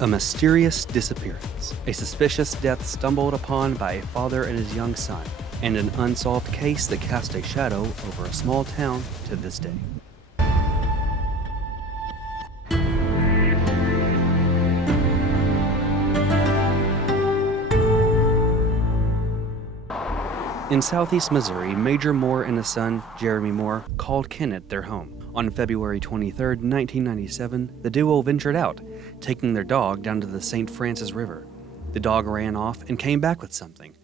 A mysterious disappearance, a suspicious death stumbled upon by a father and his young son, and an unsolved case that cast a shadow over a small town to this day. In southeast Missouri, Major Moore and his son, Jeremy Moore, called Kennett their home. On February 23, 1997, the duo ventured out, taking their dog down to the St. Francis River. The dog ran off and came back with something,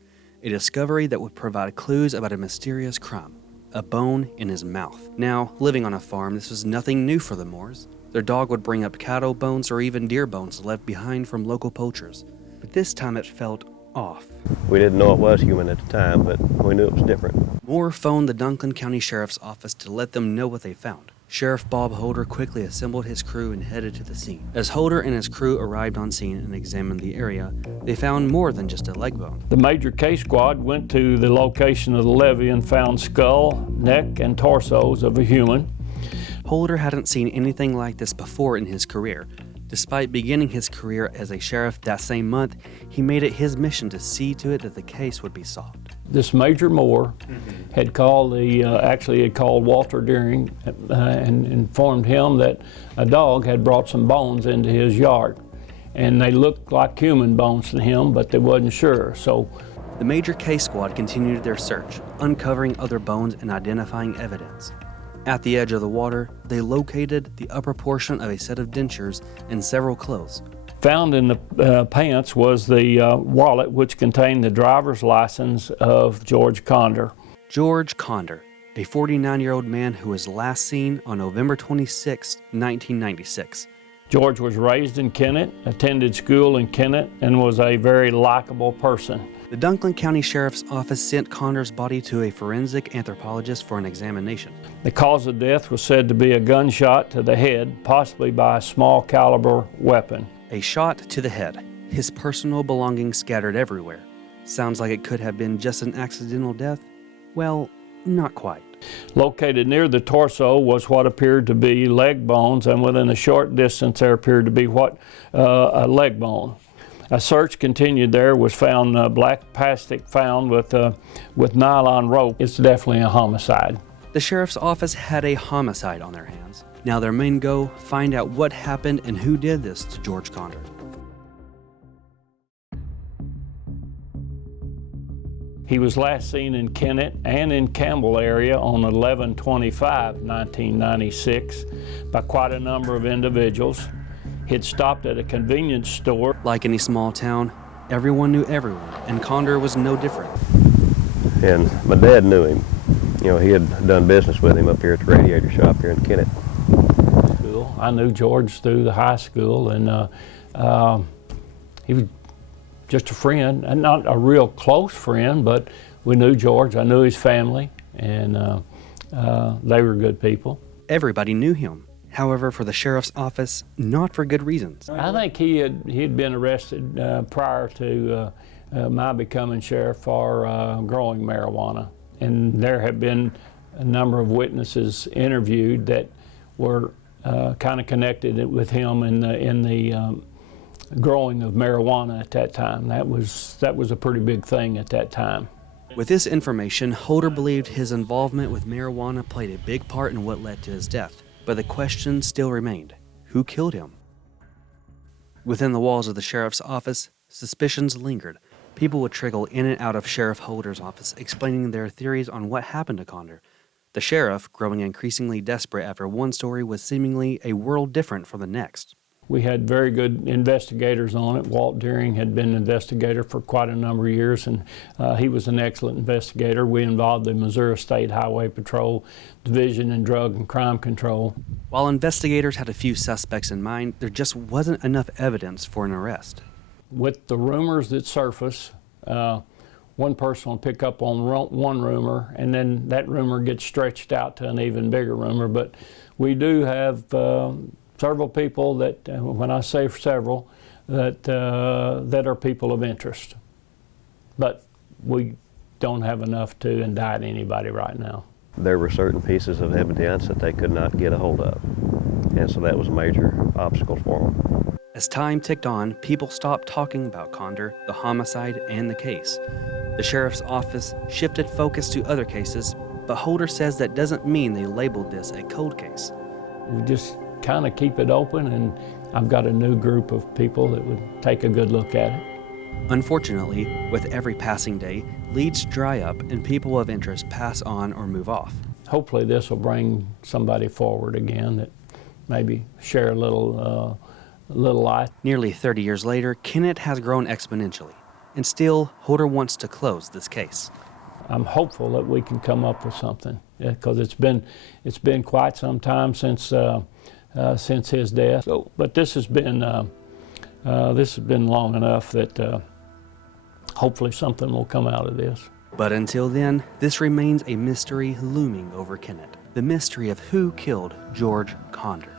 a discovery that would provide clues about a mysterious crime, a bone in his mouth. Now, living on a farm, this was nothing new for the Moores. Their dog would bring up cattle bones or even deer bones left behind from local poachers. But this time it felt off. We didn't know it was human at the time, but we knew it was different. Moore phoned the Dunklin County Sheriff's Office to let them know what they found. Sheriff Bob Holder quickly assembled his crew and headed to the scene. As Holder and his crew arrived on scene and examined the area, they found more than just a leg bone. The major case squad went to the location of the levee and found skull, neck, and torsos of a human. Holder hadn't seen anything like this before in his career. Despite beginning his career as a sheriff that same month, he made it his mission to see to it that the case would be solved. This Major Moore had called Walter Deering and informed him that a dog had brought some bones into his yard. And they looked like human bones to him, but they wasn't sure. So the major case squad continued their search, uncovering other bones and identifying evidence. At the edge of the water, they located the upper portion of a set of dentures and several clothes. Found in the pants was the wallet which contained the driver's license of George Conder. George Conder, a 49-year-old man who was last seen on November 26, 1996. George was raised in Kennett, attended school in Kennett, and was a very likable person. The Dunklin County Sheriff's Office sent Conder's body to a forensic anthropologist for an examination. The cause of death was said to be a gunshot to the head, possibly by a small caliber weapon. A shot to the head, his personal belongings scattered everywhere. Sounds like it could have been just an accidental death? Well, not quite. Located near the torso was what appeared to be leg bones, and within a short distance there appeared to be a leg bone. A search continued there, was found black plastic found with nylon rope. It's definitely a homicide. The sheriff's office had a homicide on their hands. Now their main goal, find out what happened and who did this to George Conder. He was last seen in Kennett and in Campbell area on 11/25/1996 by quite a number of individuals. He'd stopped at a convenience store. Like any small town, everyone knew everyone, and Conder was no different. And my dad knew him. You know, he had done business with him up here at the radiator shop here in Kennett. I knew George through the high school, and he was just a friend, and not a real close friend, but we knew George. I knew his family, and they were good people. Everybody knew him. However, for the sheriff's office, not for good reasons. I think he'd been arrested prior to my becoming sheriff for growing marijuana. And there have been a number of witnesses interviewed that were kind of connected with him in the growing of marijuana at that time. That was a pretty big thing at that time. With this information, Holder believed his involvement with marijuana played a big part in what led to his death. But the question still remained, who killed him? Within the walls of the sheriff's office, suspicions lingered. People would trickle in and out of Sheriff Holder's office explaining their theories on what happened to Conder. The sheriff, growing increasingly desperate after one story was seemingly a world different from the next. We had very good investigators on it. Walt Deering had been an investigator for quite a number of years, and he was an excellent investigator. We involved the Missouri State Highway Patrol Division in Drug and Crime Control. While investigators had a few suspects in mind, there just wasn't enough evidence for an arrest. With the rumors that surface, one person will pick up on one rumor, and then that rumor gets stretched out to an even bigger rumor. But we do have several people that, when I say several, that are people of interest. But we don't have enough to indict anybody right now. There were certain pieces of evidence that they could not get a hold of, and so that was a major obstacle for them. As time ticked on, people stopped talking about Conder, the homicide, and the case. The sheriff's office shifted focus to other cases, but Holder says that doesn't mean they labeled this a cold case. We just kind of keep it open, and I've got a new group of people that would take a good look at it. Unfortunately, with every passing day, leads dry up and people of interest pass on or move off. Hopefully this will bring somebody forward again that maybe share a little light. Nearly 30 years later, Kennett has grown exponentially, and still, Holder wants to close this case. I'm hopeful that we can come up with something, because it's been quite some time since his death. So, but this has been long enough that hopefully something will come out of this. But until then, this remains a mystery looming over Kennett. The mystery of who killed George Conder.